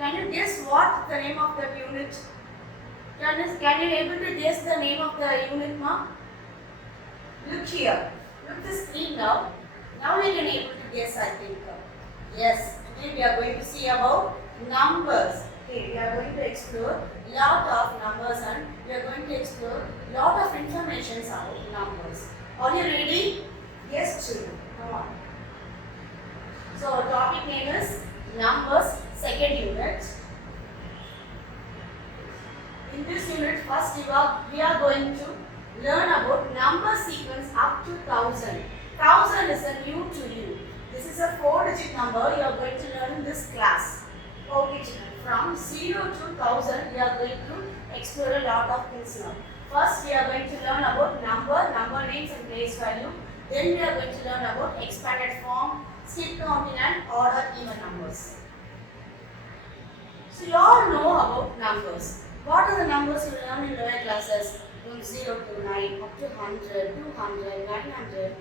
Can you guess what the name of that unit? Can you able to guess the name of the unit, ma? Look here. Look the screen now. Now we can able to guess, I think. Yes. Today we are going to see about numbers. Okay, we are going to explore lot of numbers and we are going to explore lot of information about numbers. Are you ready? Yes, children. Come on. So our topic name is numbers, second unit. In this unit, first we are going to learn about number sequence up to 1000. 1000 is a new to you. This is a 4-digit number you are going to learn in this class. Okay, children. From 0 to 1000, we are going to explore a lot of things now. First, we are going to learn about number names and place value. Then we are going to learn about expanded form, skip counting and order even numbers. So you all know about numbers. What are the numbers you learn in lower classes? From 0 to 9, up to 100, 200, 900,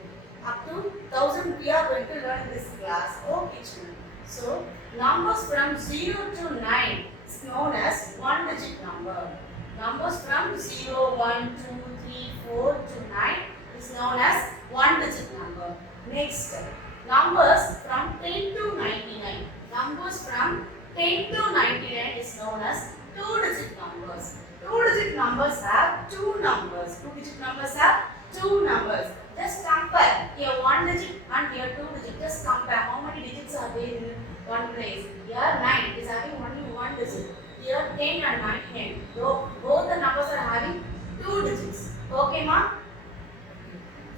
up to 1000 we are going to learn in this class. Okay, children. So numbers from 0 to 9 is known as one-digit number. Numbers from 0, 1, 2, 3, 4 to 9 is known as one-digit number. Next, numbers from 10 to 99. Numbers from 10 to 99 is known as two-digit numbers. Two-digit numbers have two numbers. Two-digit numbers have two numbers. Just compare here one digit and here two digit. Just compare how many digits are there in one place. Here 9 is having only one digit. Here 10 and 9 10. Both the numbers are having two digits. Okay, ma?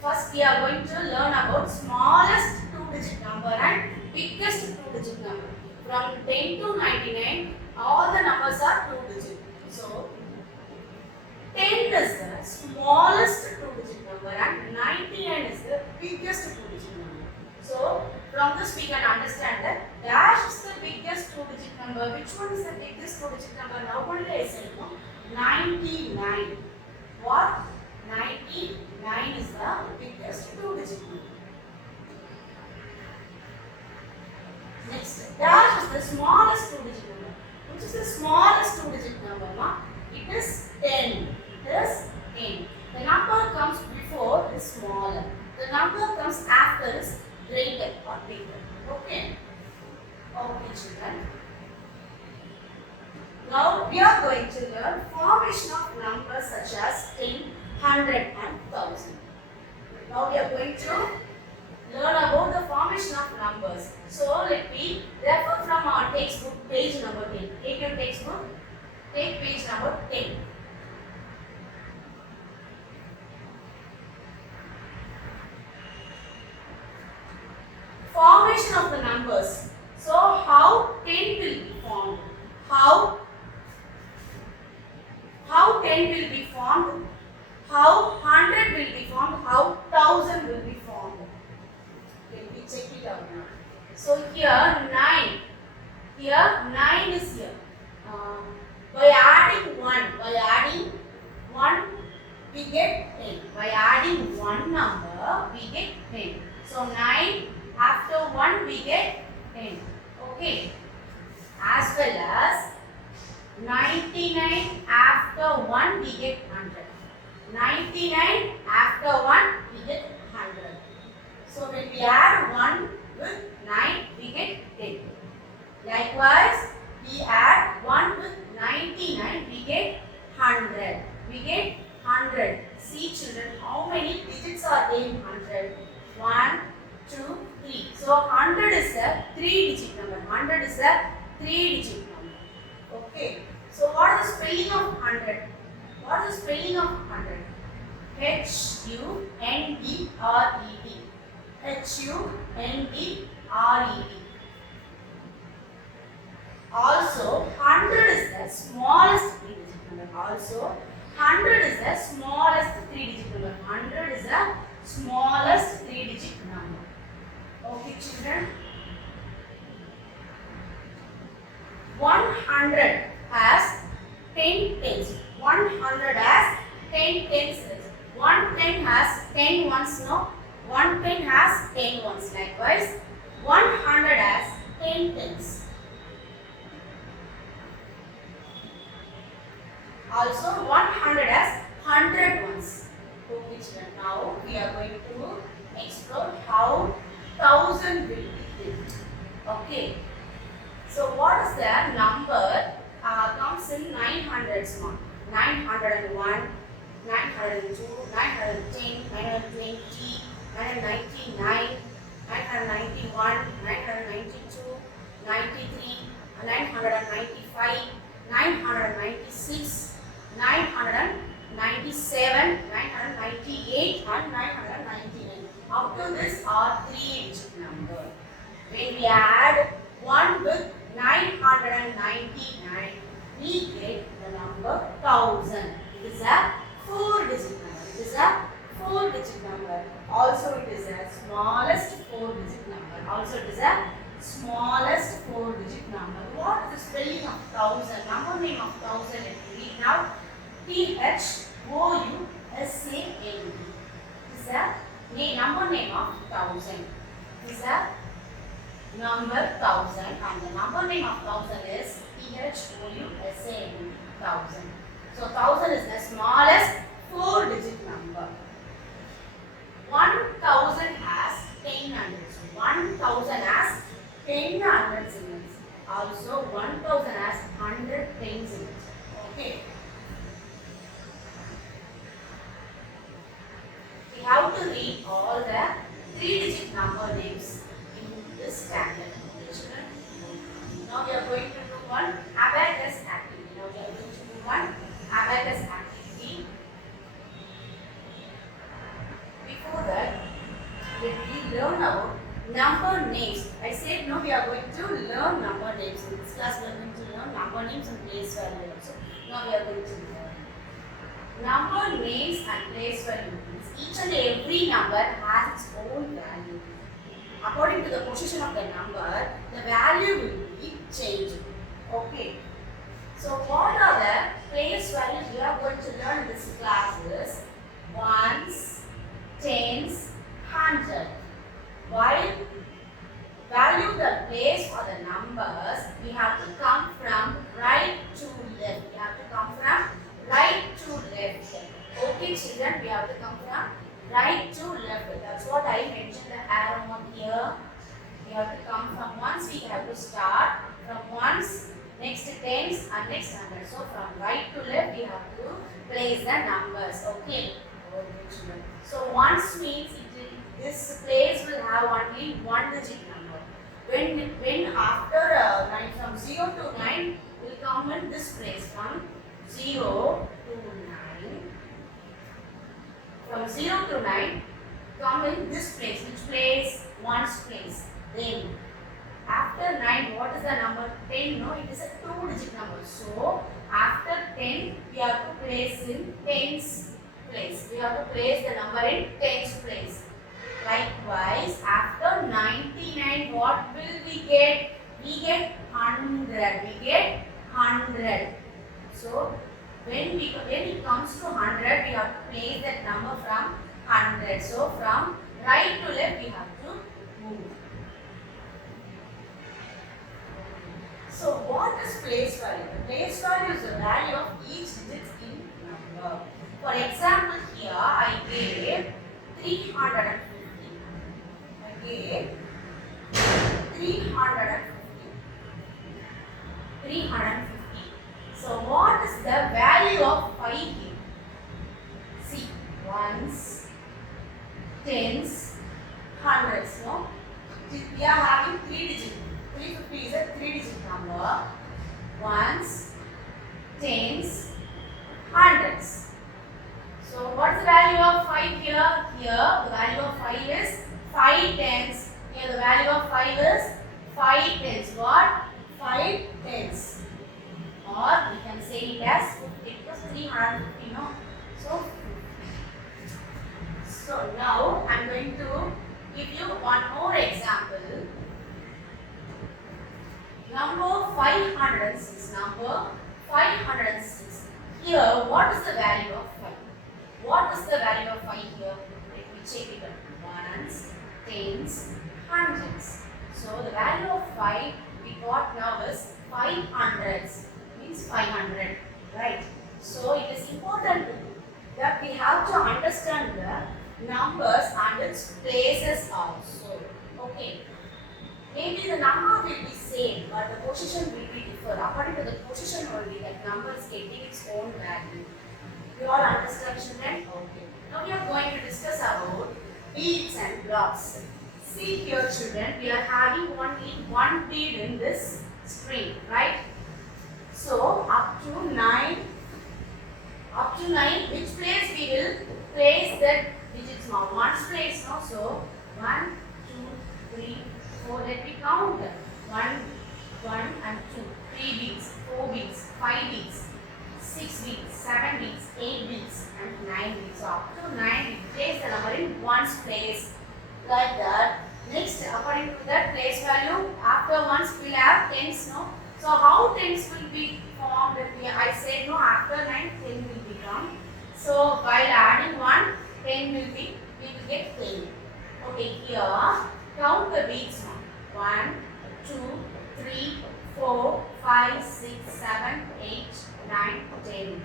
First we are going to learn about smallest two-digit number and biggest two-digit number. From 10 to 99, all the numbers are two digit. So 10 is the smallest two-digit number and 99 is the biggest two-digit number. So from this we can understand that dash is the biggest two-digit number. Which one is the biggest two-digit number? Now only I said no. 99. What? 99 is the biggest two-digit number. Next, dash is the smallest two-digit number. Which is the smallest two-digit number? Ma? It is 10. It is 10. The number comes before is smaller. The number comes after is greater or bigger. Okay? Okay, children. Now we are going to learn formation of numbers such as 10, 100 and 1000. Now we are going to learn about the formation of numbers. So let me refer from our textbook page number 10. Take your textbook. Take page number 10. Formation of the numbers. So how 10 will be formed? How 10 will be formed? How 100 will be formed? How 1000 will be formed? Let me check it out now. So here 9. Here 9 is here. By adding 1 we get 10. By adding one number we get 10. So 9 after 1 we get 10. Okay. As well as 99 after 1 we get 100. 99 after 1 we get 100. So when we add 1 with 9 we get 10. Likewise, we add 1 with 99 we get 100. We get 100. See children, how many digits are there in 100? 1, 2, 3. So 100 is a 3-digit number. 100 is a 3-digit number. Okay. So what is the spelling of 100? What is the spelling of 100? H-U-N-D-R-E-D. H-U-N-D-R-E-D. Also, 100 is the smallest 3-digit number. Also, 100 is the smallest 3-digit number. 100 is the smallest 3-digit number. Okay, children. 100 has 10 tens. 100 has 10 tens. 1 10 has 10 ones. No. 1 pen has 10 ones. Likewise, 100 has 10 tens. Also 100 as 100 ones. Okay children, now we are going to explore how 1000 will be built. Okay. So what is the number comes in 900s mark? 901, 902, 910, 920, 999, 991, 992, 93, 995, 996, 997, 998 and 999. Up to this are 3-digit number. When we add 1 with 999, we get the number 1000. It is a 4-digit number. It is a 4-digit number. Also, it is a smallest 4-digit number. Also, it is a smallest 4-digit number. What is the spelling of 1000? Number name of 1000. Let me read now. THOUSAND. It is a number name of 1000. It is a number 1000 and the number name of 1000 is THOUSAND. 1000. So 1000 is the smallest 4-digit number. 1000 has 10 hundreds. 1000 has 10 hundreds in it. Also 1000 has 100 tens in it. Okay. We have to read all the 3-digit number names in this standard. Now we are going to do one abacus activity. Now we are going to do one abacus activity. Before that, let me learn about number names. I said no, we are going to learn number names. In this class, we are going to learn number names and place value also. Now we are going to learn number names and place value. Each and every number has its own value. According to the position of the number, the value will be changed. Okay. So what are the place values we are going to learn in this class is ones, tens, hundred. While value the place for the numbers, we have to come from right to left. We have to come from right to left. Okay children, we have to come from right to left. That's what I mentioned the arrow on here. We have to come from ones, we have to start from ones, next tens and next hundred. So from right to left we have to place the numbers. Okay. So ones means this place will have only 1-digit number. When after 9 from 0 to 9 will come in this place from 0 to 9. From 0 to 9 come in this place. Which place? Ones place. Then after 9 what is the number? 10. No, it is a 2-digit number. So after 10 we have to place in tens place. We have to place the number in tens place. Likewise, after 99, what will we get? We get 100. We get 100. So, when it comes to 100, we have to place that number from 100. So, from right to left, we have to move. So, what is place value? The place value is the value of each digit in number. For example, here I gave 350. Okay, 350. So what is the value of 5 here? See, ones, tens, hundreds. No, we are having 3 digits. 350 is a 3-digit number. Ones, tens, hundreds. So what is the value of 5 here? Here the value of 5 is 5 tens. Here the value of 5 is 5 tens. What? 5 tens. Or we can say it as 50 because 350. No? So now I am going to give you one more example. Number 506. Number 506. Here what is the value of 5? What is the value of 5 here? Let me check it out. Ones, tens, hundreds. So the value of 5 we got now is 5 hundreds. Means 500. Right. So it is important that we have to understand the numbers and its places also. Okay. Maybe the number will be same, but the position will be different. According to the position only, that number is getting its own value. You all understand, children? Okay. Now we are going to discuss about beads and blocks. See here, children, we are having only one bead in this string, right? So up to 9, which place we will place that digits now? One's place, no? So 1, 2, 3, 4. Let me count. 1, 1 and 2. 3 beats, 4 beats, 5 beats, 6 beats, 7 beats, 8 beats, and 9 beats. So up to 9, we place the number in one's place like that. Next, according to that place value, after ones we'll have tens, no? So how tens will be formed? I said no, after 9, 10 will become. So while adding 1, 10 will be, we will get 10. Okay, here, count the beats now. 1, 2, 3, 4, 5, 6, 7, 8, 9, 10.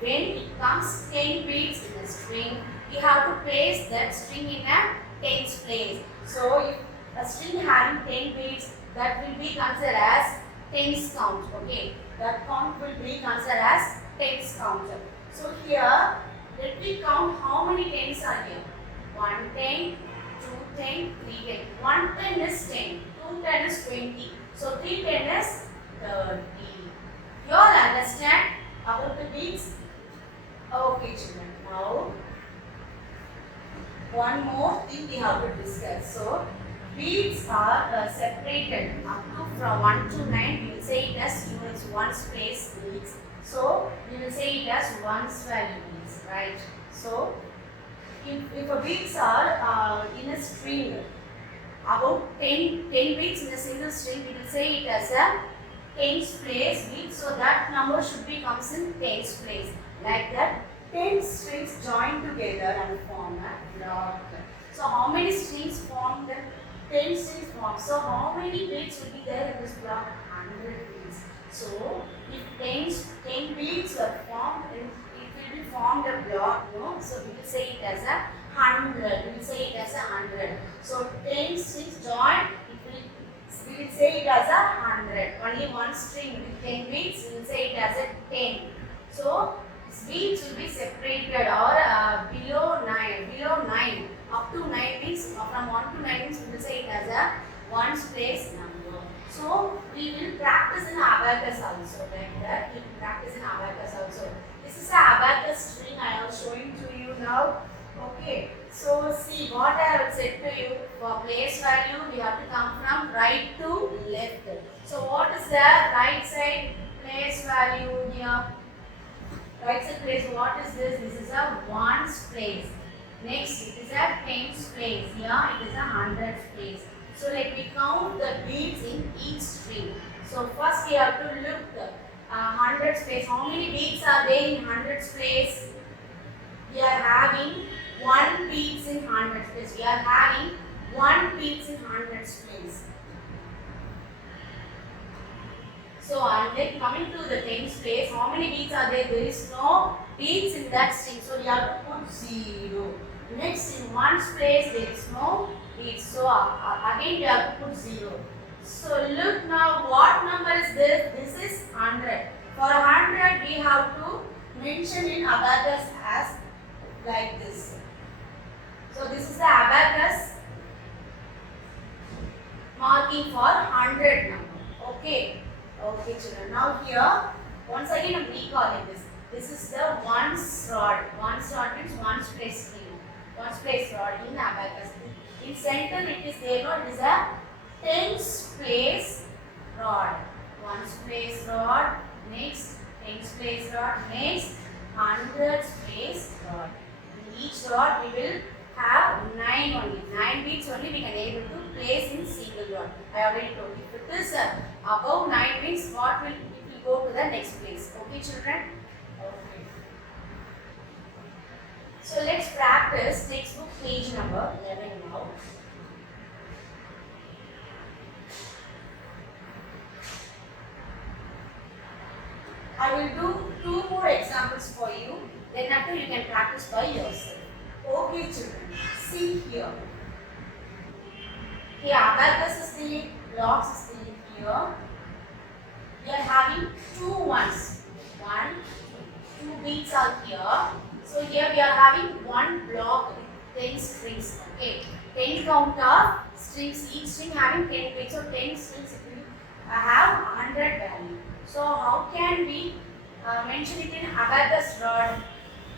When it comes 10 beats in a string, we have to place that string in a tens place. So if a string having 10 beats, that will be considered as tens count. Okay, that count will be considered as tens count. So here, let me count how many tens are here. 110, 210, 310. 110 is 10, 210 is 20. So 310 is 30. You all understand about the beats? Okay, children. Now, one more thing we have to discuss. So, beats are separated up to from 1 to 9. We will say it as units, ones place beats. So, we will say it as ones value beats, right? So, if a beats are in a string, about 10 beats in a single string, we will say it as a tens place beat. So, that number should be comes in tens place. Like that, 10 strings join together and form a block. So, how many strings form? The 10 strings form. So, how many beats will be there in this block? 100 beats. So, if 10 beats were formed, then it will be formed a block, no? So, we will say it as a 100. We will say it as a 100. So, 10 strings join, we will say it as a 100. Only one string with 10 beats, we will say it as a 10. So, beats will be separated or below 9 up to 9 means from 1 to 9 means we will say it as a ones place number. So we will practice in abacus also, like that. We will practice in abacus also. This is a abacus string I am showing to you now. Okay, so see what I have said to you. For place value we have to come from right to left. So what is the right side place value here? Right side place, what is this? This is a ones place. Next, it is a tens place. Here, it is a hundreds place. So, let me count the beats in each string. So, first we have to look the hundreds place. How many beats are there in hundreds place? We are having 1 beats in hundreds place. We are having 1 beats in hundreds place. So, and then coming to the tens place, how many beats are there? There is no beats in that string. So, we have to put 0. Next, in ones place, there is no beats. So, again we have to put 0. So, look now, what number is this? This is 100. For 100, we have to mention in abacus as like this. So, this is the abacus marking for 100 number. Okay. Okay, children. Now here, once again I am recalling this. This is the ones rod. Ones rod means ones place string. Ones place rod in abacus. In center it is there. No, it is a tens place rod. Ones place rod. Next tens place rod. Next hundreds place rod. In each rod we will have 9 only. 9 beats only we can able to place in single rod. I already told you. If it is above 9 means what will it will go to the next place. Okay, children? Okay. So let's practice textbook page number 11 now. I will do two more examples for you. Then after you can practice by yourself. Okay children, see here. Here abacus is the blocks is the here. We are having two ones. One, two beads are here. So here we are having one block with 10 strings. Okay. 10 count of strings, each string having 10 beads. So 10 strings it will have 100 value. So how can we mention it in abacus rod?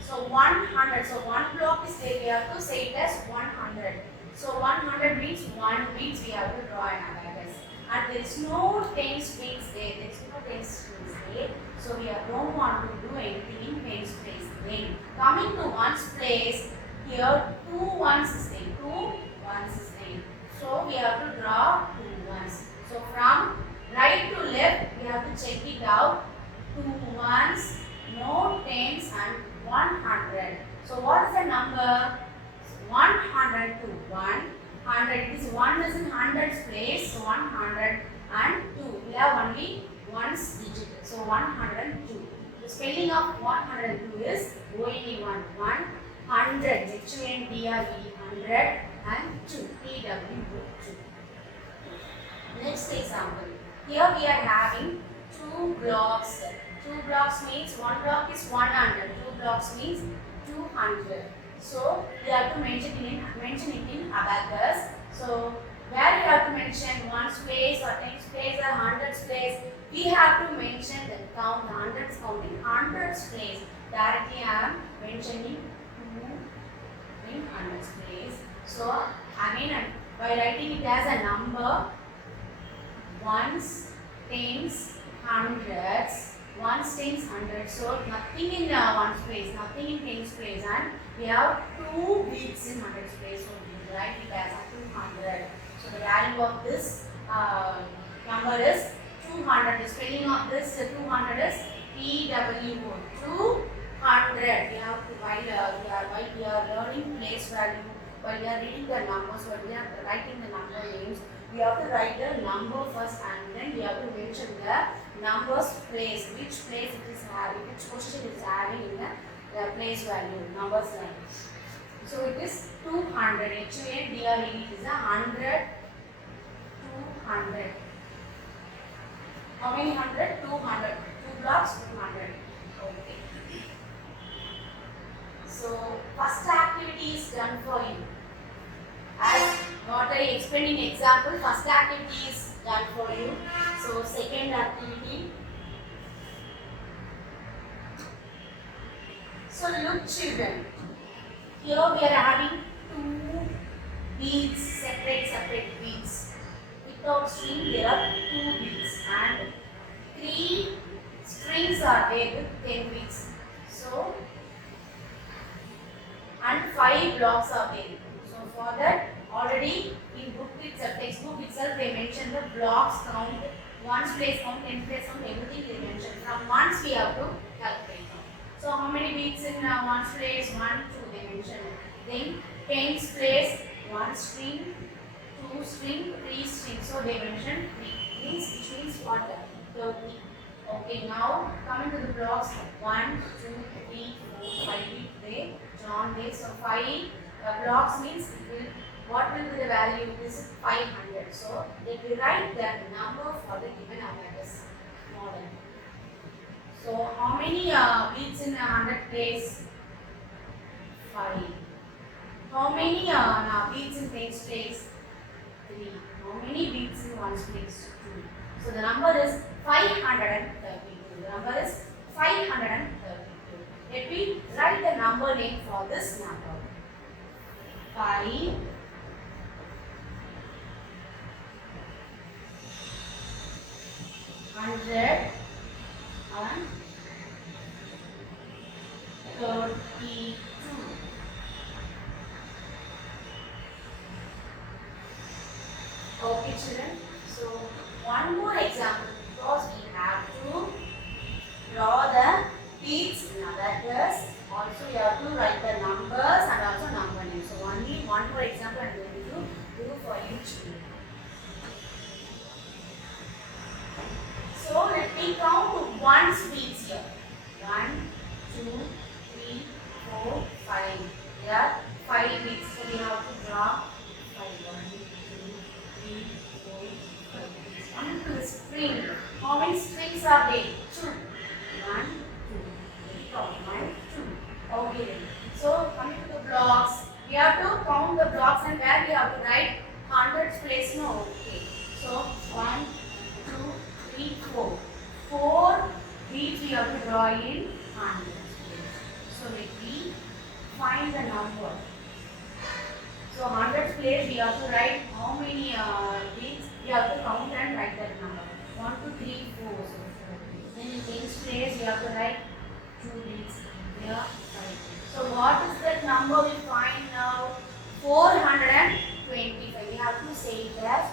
So 100. So one block is there. We have to say it as 100. So 100 means one beads we have to draw an abacus. And there is no 10 strings there. There is no 10 strings there. So we don't want to do anything in tens place. Then coming to ones place, here two ones is there. Two ones is there. So we have to draw two ones. So from right to left, we have to check it out. Two ones, no tens and 100. So what is the number? 100 to 100. It is 1 is in hundreds place. So 100 and 2. We have only ones digit. So 102. The spelling of 102 is only 100. HUNDRE 100 and 2. PW 2. Next example. Here we are having two blocks. Two blocks means one block is 100. Two blocks means 200. So we have to mention it in abacus. So where we have to mention ones place or tens place or hundreds place, we have to mention the count, the hundreds count in hundreds place. Directly I am mentioning 2 in hundreds place. So again by writing it as a number, ones, tens, hundreds, ones, tens, hundreds. So nothing in ones place, nothing in tens place, and we have two beads in hundreds place. So we write it as 200. So the value of this number is 200. The spelling of this 200 is PWO 200. We have to while we are learning place value, while we are reading the numbers, while we are writing the number names, we have to write the number first and then we have to mention the numbers place, which place it is having, which position it is having in the place value, numbers line. So it is 200. HUNDRED is 100, 200. How many 100? 200. Two blocks, 200. Okay. So first activity is done for you. As what I explained in example, first activity is done for you. So second activity. So look children, here we are having two beads, separate beads. Without string there are two beads and three strings are there with 10 beads. So and 5 blocks are there. So for that already in book itself, textbook itself they mention the blocks count, ones place count, 10 place count, everything they mention. From ones we have to calculate. So how many beads in ones place? 1, 2 they mention. Then tens place, 1 string, 2 string, 3 string. So they mention 3 means which means what? 30. Okay, now coming to the blocks 1, 2, 3, 4, 5 beads they drawn there. So 5 blocks means it will, what will be the value? This is 500. So they will write the number for the given abacus model. So how many beads in 100 place? 5. How many beads in tens place? 3. How many beads in ones place? 2. So the number is 532. The number is 532. Let me write the number name for this number. 5 100 and 32. Okay children, so one more example because we have to draw the beads in abacus. Also you have to write the numbers and also number names. So only one more example I am going to do for you children. So let me count ones beads here. 1, 2, 3, 4, 5. There are 5 beads. So we have to draw 5. 1, 2, 3, 4, 5 beads. Coming to the string. How many strings are there? 2. 1, 2. Count 1, 2. Okay. So coming to the blocks. We have to count the blocks and where we have to write hundreds place. No. Okay. So 1, 2, 3, 4. 4 beads we have to draw in hundreds place. So let me find the number. So hundreds place we have to write how many beads we have to count and write that number. 1, 2, 3, 4. So 4. Then in tens place we have to write 2 beads. Here 5. So what is that number we find now? 425. We have to say it as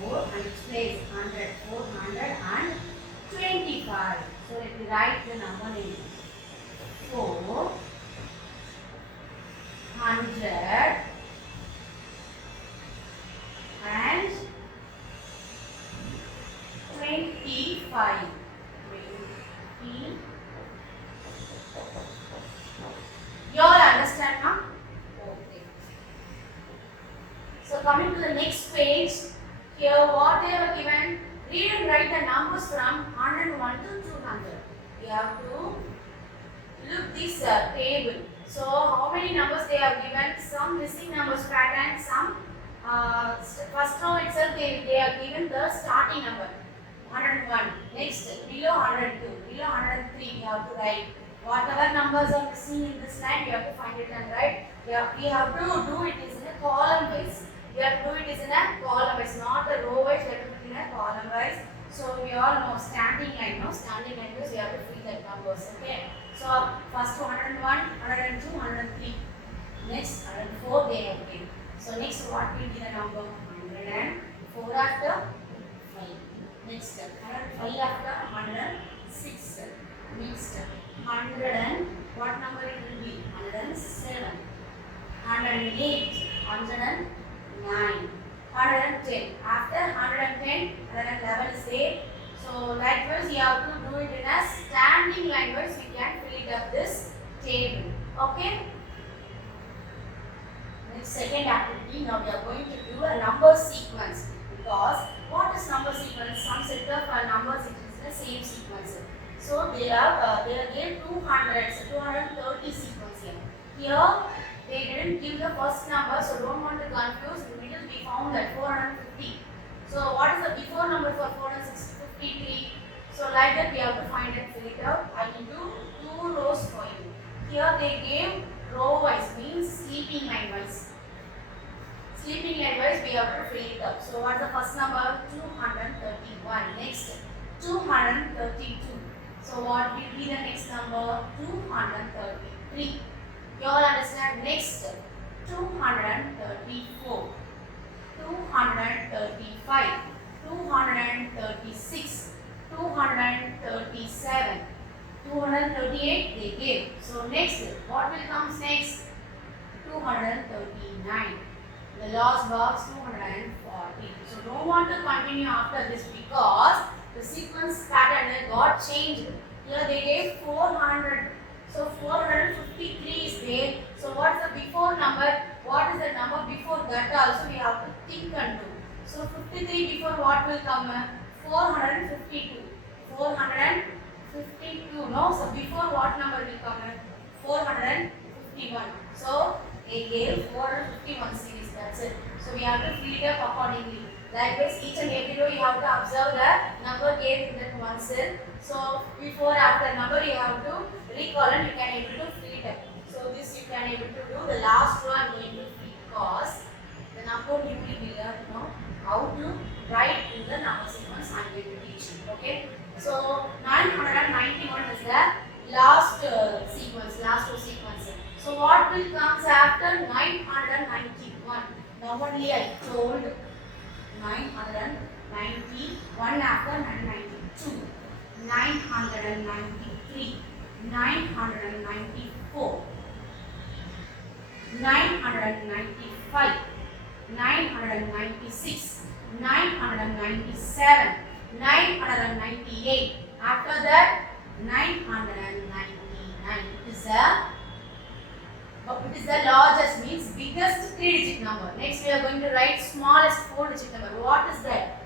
4 and its place 100, 425. So let me write the number in 400 and 25. You all understand now? Okay. So coming to the next page, here what they have given, read and write the numbers from 101 to 200. We have to look this table. So how many numbers they have given? Some missing numbers pattern, some first row itself they have given the starting number 101. Next below 102, below 103 we have to write. Whatever numbers are missing in this line, we have to find it and write. We have to do it is in a column wise. We have to do it is in a column wise, not a row wise. We have to do it in a column wise. So we all know standing line. No standing line means we have to fill that numbers. Okay. So first 101, 102, 103. Next 104 they have given. So next what will be the number? 104 after 5. Next 105 after 106. Next 100 and what number it will be? 107, 108, 109, 110. After 110, 111 is there. So likewise you have to do it in a standing line wise. We can fill it up this table. Okay. Next second activity. Now we are going to do a number sequence. Because what is number sequence? Some set of numbers it is the same sequence. So they are given 230 sequence here. Here they didn't give the first number, so don't want to confuse. In the middle we found that 450. So what is the before number for 453? So like that we have to find and fill it out. I will do 2 rows for you. Here they gave row wise, means sleeping line wise. Sleeping line wise we have to fill it up. So what is the first number? 231. Next 232. So what will be the next number? 233. You all understand? Next 234, 235, 236, 237, 238 they gave. So next, what will come next? 239. The last box 240. So don't want to continue after this because the sequence pattern got changed. Here they gave 400. So 453 is there. So what's the before number? What is the number before that also we have to think and do. So 53 before what will come? 452. 452. No. So before what number will come? 451. So they gave 451 series. That's it. So we have to fill it up accordingly. Likewise, each and every row you have to observe the number gave in that one cell. So before after number you have to recall and you can able to fill it up. So this you can able to do. The last row I am going to fill because the number you will learn how to write in the number sequence I am going to teach you. Okay. So 991 is the last sequence, last row sequence. So what will comes after 991? Now only I told 991 after 992, 993, 994, 995, 996, 997, 998. After that 999. the largest, means biggest 3-digit number. Next we are going to write smallest 4-digit number. What is that?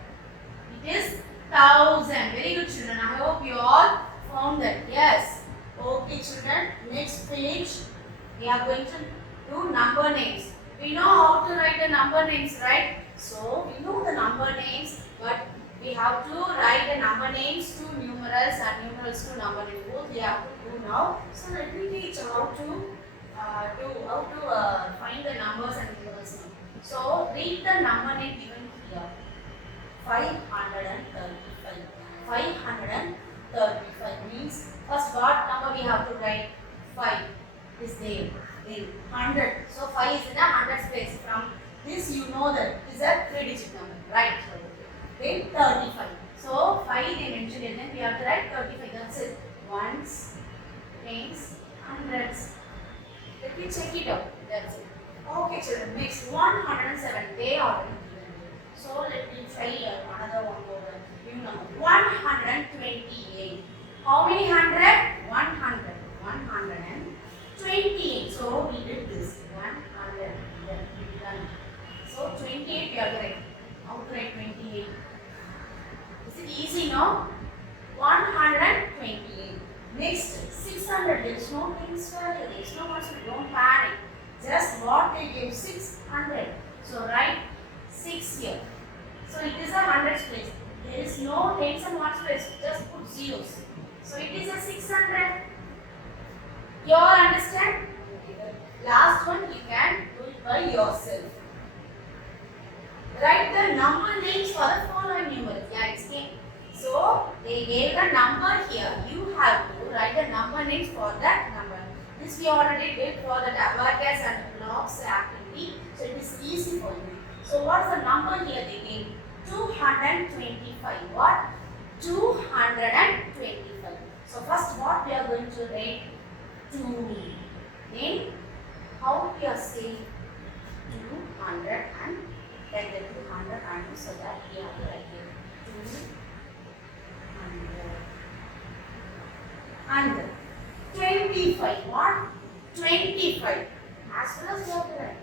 It is 1000. Very good children. I hope you all found that. Yes. Okay children. Next page. We are going to do number names. We know how to write the number names, right? So we know the number names, but we have to write the number names to numerals and numerals to number names. Both we have to do now. So let me teach how to find the numbers and numerals now. So read the number name given here. 535. 535 means first what number we have to write? 5 is there. Then 100. So 5 is in a 100 place. From this you know that is a 3-digit number, right? Then 35. So 5 they mentioned and then we have to write 35. That's it. Ones, tens, hundreds. Let me check it out. That's it. Okay children. Next 107. They already given. So let me try another one over. New number 128. How many hundred? 100. 128. So we did this. 100. Done. So 28 we are correct. How to write 28? Is it easy, no? 128. Next 600. There is no things value. There is no much. Don't panic. Just what they gave 600. So write 6 here. So it is a 100 place. There is no tens and ones place. Just put zeros. So it is a 600. You all understand? The last one you can do it by yourself. Write the number names for the following numerals. Yeah, it's came. So they gave the number here. You have to write the number names for that number. This we already did for the abacus and blocks activity. So it is easy for you. So what's the number here they gave? 225. What? 225. So first what we are going to write? 2. Then how we are saying 200 and then the 200 and so that we have to write here 200 and 25. What? 25. As well as we have to write.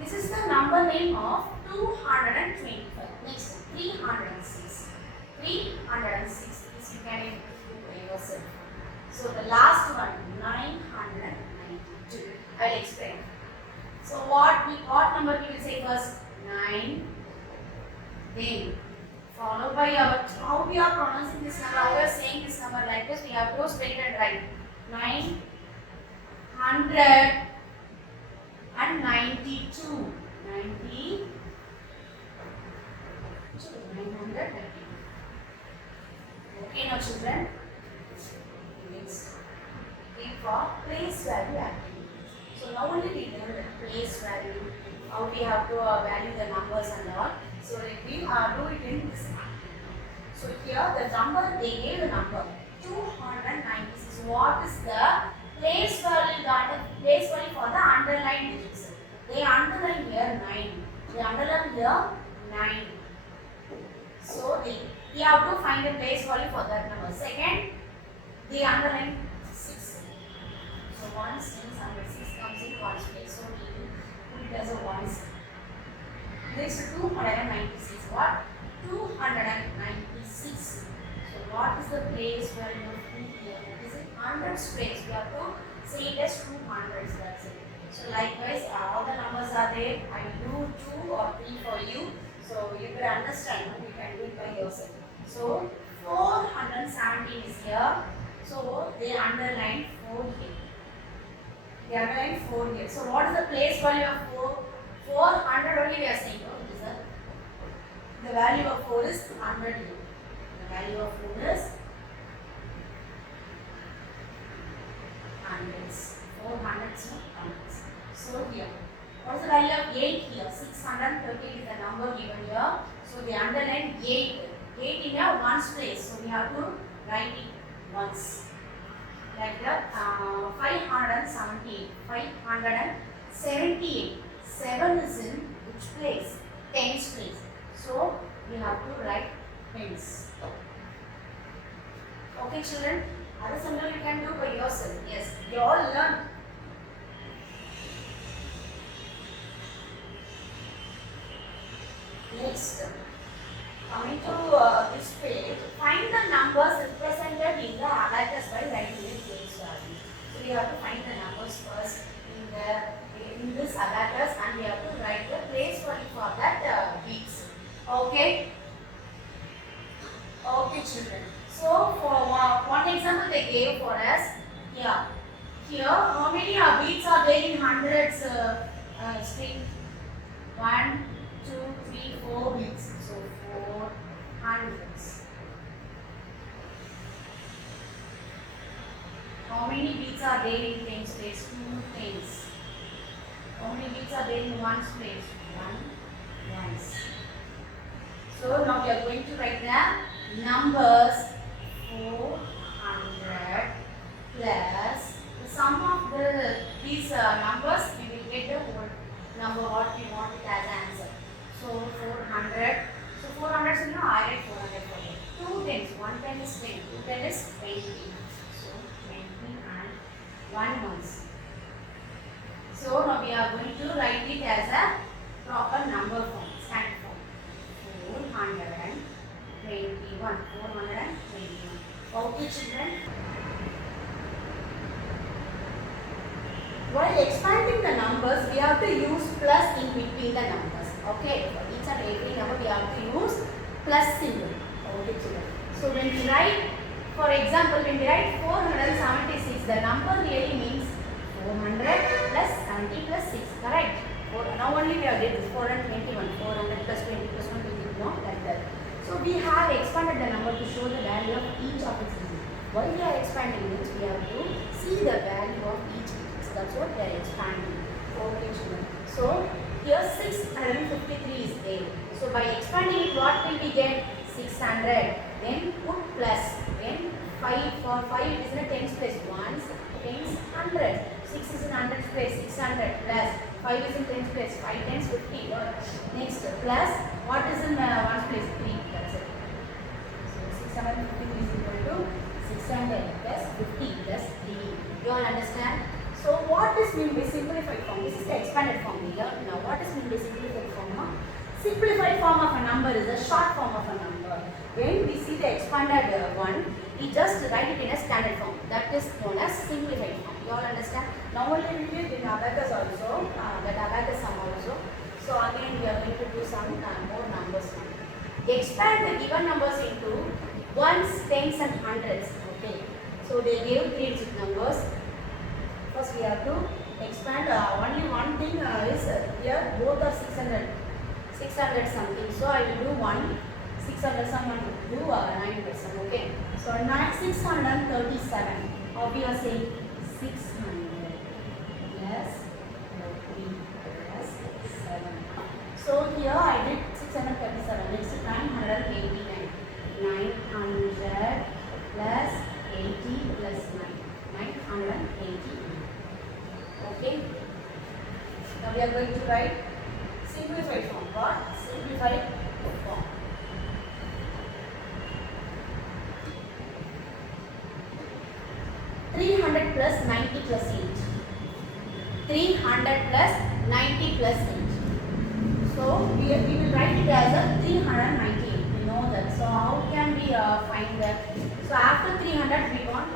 This is the number name of 225. Next, 306. 306. This you can do yourself. So the last one, 992. I will explain. So what number we will say first? 9. Then followed by our, how we are pronouncing this number, how we are saying this number like this, we have to spell it and write 900 and 92. 992. Okay now children. Next. For place value activity. So now only we know the place value, how we have to value the numbers and all. So let me do it in this activity. So here the number, they gave the number 296. What is the place value? The place value for the underlined digits. They underline here 9. They underline here 9. So we have to find the place value for that number. Second, they underline 6. So 1 since 106 comes in 1's place. So we put it as a 1's. Next 296. What? 296. So what is the place value of 2 here? Is it 100's place? We have to say it as 200's. That's it. So likewise, all the numbers are there. I will do 2 or 3 for you. So you can understand. You can do it by yourself. So 417 is here. So they underline 4 here. They underline 4 here. So what is the place value of 4? 400 only we are saying. No, it is the value of 4 is 100 here. The value of 4 is hundreds. 400s, no hundreds. So here, what is the value of 8 here? 630 is the number given here. So they underline 8. 8 in a 1's place. So we have to write it once. Like that, 517. 517. 78. 7 is in which place? Tens place. So we have to write tens. Okay, children. Other symbol you can do by yourself. Yes, you all learn. Next, coming to this page, find the numbers represented in the abacus by writing the place value. So we have to find the numbers first in this abacus, and we have to write the place value for that beats. Okay. Okay, children. So for one example they gave for us here. Here, how many beats are there in hundreds string? 1, 2, 3, 4 beats. So 4 hundreds. How many beats are there in tens place? 2 tens. How many beats are there in ones place? 1 ones. So now we are going to write the numbers 400 plus the sum of these numbers. We will get the whole number what we want it as answer. So 400. So 400 is I write 400 for you. 2 tens. 1 ten is 10. 2 ten is 20. So 20 and 1 ones. So now we are going to write it as a proper number form, standard form. 421. 421. Okay, children. While expanding the numbers, we have to use plus in between the numbers. Okay, for each and every number we have to use plus symbol. Okay, children. So when we write, for example, when we write 476, the number really means 400 plus 70 plus 6. Correct? Now only we have did this 421. 400 plus 20 plus 1 we did not like that. So we have expanded the number to show the value of each of its digits. While we are expanding this, we have to see the value of each digit. So that's what we are expanding. Okay, children. So here 653 is there. So by expanding it, what will we get? 600. Then put plus. Then 5 for 5 is in a tens place. Ones, tens, 100. 6 is in hundreds place. 600 plus 5 is in tens place. 5 tens 50. Next plus what is in ones place? 3. That's it. So 653 is equal to 600 plus 50 plus 3. You all understand? So what is mean by simplified form? This is the expanded form we learned now. What is mean by simplified form? Simplified form of a number is a short form of a number. When we see the expanded one, we just write it in a standard form. That is known as simplified form. You all understand? Now only we will in abacus also, that abacus sum also. So again we are going to do some more numbers now. Expand the given numbers into ones, tens and hundreds. Okay. So they gave 3 digit numbers. First we have to expand only one thing is here both are 600 something. So I will do 600 sum and do 900 sum. Okay. So 637. How we are saying 600 plus 30 plus 7. So here I did 637. Next 989. 900 plus 80 plus 9. 980. Okay. Now we are going to write simplified form. What? Simplified form. $300 plus 90 plus 8. 300 plus 90 plus 8. So we will write it as a 398. We know that. So how can we find that? So after 300 we want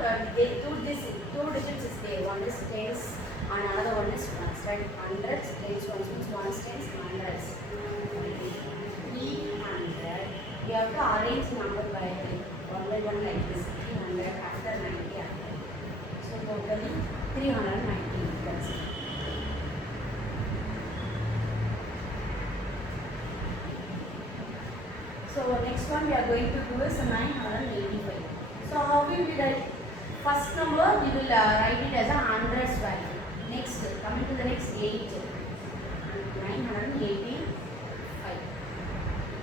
two digits is there. One is tens and another one is ones. Right? Hundreds, tens, ones means ones, tens, hundreds. 300. We have to arrange number by one by one like this. 300 after 90 after. So totally 390. That's it. So next one we are going to do is 985. So how will we write? First number we will write it as a hundreds value. Next, coming to the next 8. 985.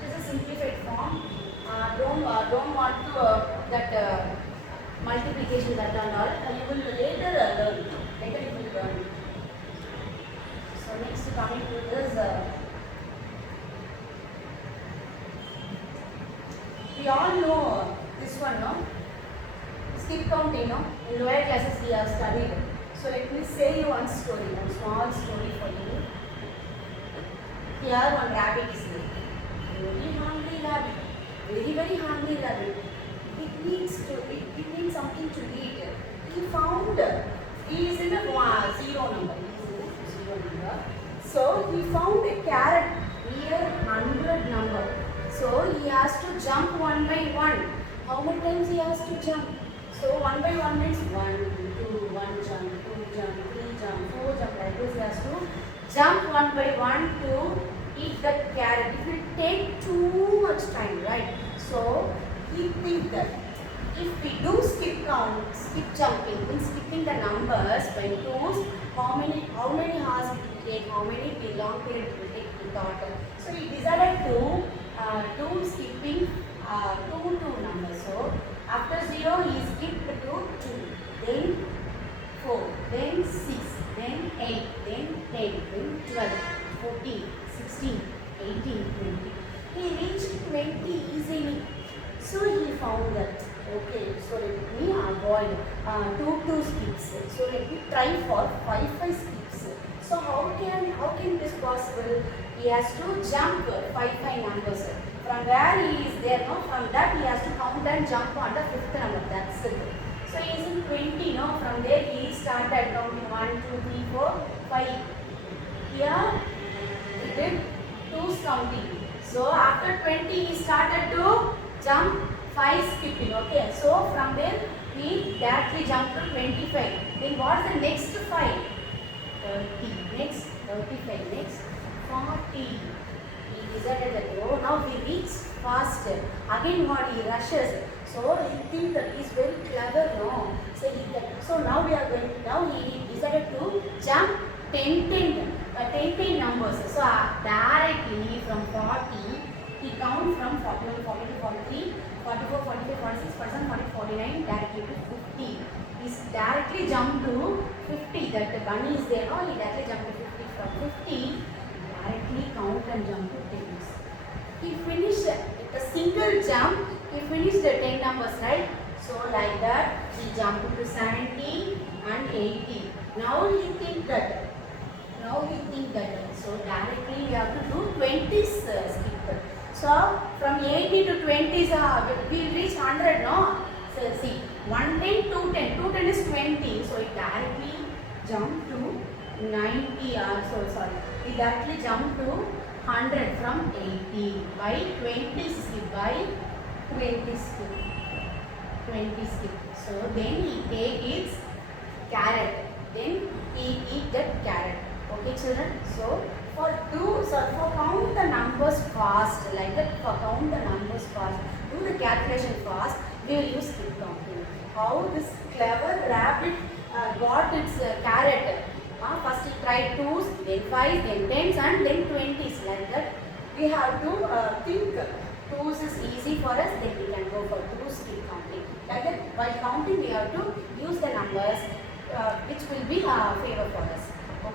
It is a simplified form. Don't want to that multiplication that and all. You will later learn. Later you will learn. We all know this one, no? Skip counting, no? In lower classes we have studied. So let me say you one story, one small story for you. Here one rabbit is there. Very hungry rabbit. Very hungry rabbit. It needs something to eat. He found, he is in a zero number. So he found a carrot near 100 number. So he has to jump one by one. How many times he has to jump? So one by one means 1, 2, 1 jump, 2 jump, 3 jump, 4 jump. Like this he has to jump one by one to eat that carrot. It will take too much time, right? So he thinks that if we do skip jumping, means skipping the numbers by twos, how many hours it will take, how many long period it will take in total. So he decided to do skipping two numbers. So after 0 he skipped to 2, then 4, then 6, then 8, then 10, then 12, 14, 16, 18, 20. He reached 20 easily. So he found that, okay, so let me avoid 2 skips. So let me try for 5 skips. So how can this possible? He has to jump 5 numbers. From where he is there, no? From that he has to count and jump on the 5th number. That's it. So he is in 20, no? From there he started counting 1, 2, 3, 4, 5. Here he did 2's counting. So after 20 he started to jump 5 skipping. Okay. So from there he directly jumped to 25. Then what is the next 5? 30. Next 35. Next 40. He decided that, oh, now he reaches fast. Again what he rushes. So he thinks that he is very clever, no? So now he decided to jump 10 numbers. So directly from 40, he counts from 41, 42, 43, 44, 45, 46, 47, 48, 49, directly to 50. He's directly jumped to 50. That the bunny is there, no? He directly jumped to 50. From 50, directly count and jump to 10. He finished a single jump. He finished the 10 numbers, right? So like that, he jumped to 70 and 80. Now he think that. So directly we have to do 20 skip. So from 80 to 20 we will reach 100, no? So see, 110, 210. 210 is 20. So it directly jumped to 90. It directly jumped to 100 from 80 by 20 skip. So then he take his carrot. Then he eat that carrot. Okay, children. So for count the numbers fast, like that. For count the numbers fast, do the calculation fast. We will use skip counting. How this clever rabbit got its carrot? First he tried 2s, then 5, then 10s, and then 20s. Like that, we have to think. 2s is easy for us, then we can go for 2s skip counting. Like that, while counting, we have to use the numbers which will be favor for us.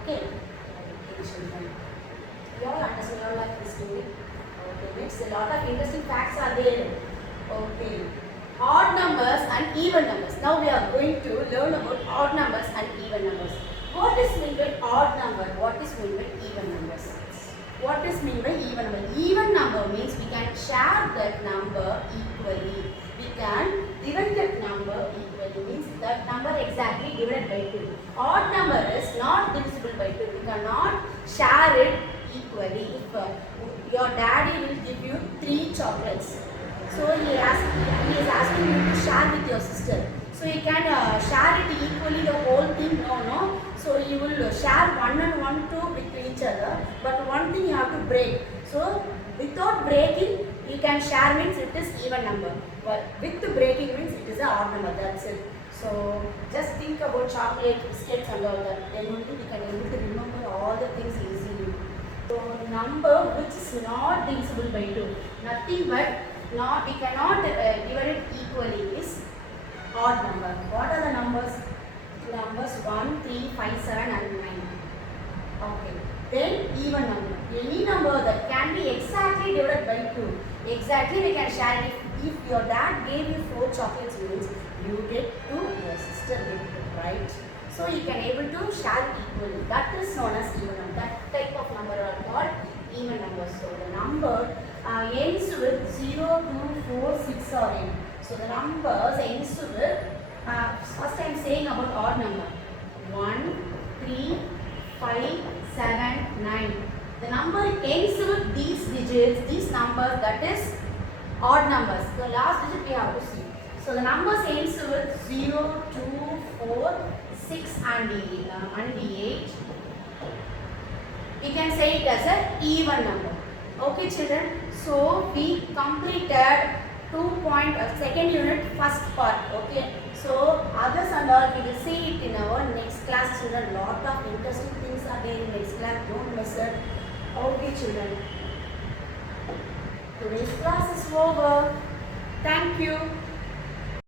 Okay. Children, you all understand? You all like this story? Okay. Next, a lot of interesting facts are there. Okay. Odd numbers and even numbers. Now we are going to learn about odd numbers and even numbers. What is meant by odd number? What is meant by even numbers? What is meant by even number? Even number means we can share that number equally. We can divide that number equally, means that number exactly divided by 2. Odd number is not divisible by 2. We cannot share it equally. If your daddy will give you 3 chocolates, so he is asking you to share with your sister. So you can share it equally, the whole thing, no. So you will share 1 and 1, 2 with each other, but one thing you have to break. So without breaking, you can share means it is even number, but with the breaking means it is an odd number. That's it. So just think about chocolate, biscuits and all that. Then only we can able to remember all the things easily. So number which is not divisible by 2, nothing but we cannot divide it equally is odd number. What are the numbers? Numbers 1, 3, 5, 7 and 9. Okay. Then even number. Any number that can be exactly divided by 2. Exactly we can share it. If If your dad gave you 4 chocolates means you get 2, your sister get 2, right? So you can able to share equally. That is known as even number. That type of number are called even numbers. So the number ends with 0, 2, 4, 6 or 8. So the numbers ends with, first I am saying about odd number. 1, 3, 5, 7, 9. The number ends with these digits, these numbers, that is odd numbers. The last digit we have to see. So the numbers ends with 0, 2, 4, 6 and 8. We can say it as an even number. Okay children, so we completed second unit first part. Okay, so others and all we will see it in our next class children. Lot of interesting things are there in next class, don't miss it. Okay children, today's class is over. Thank you.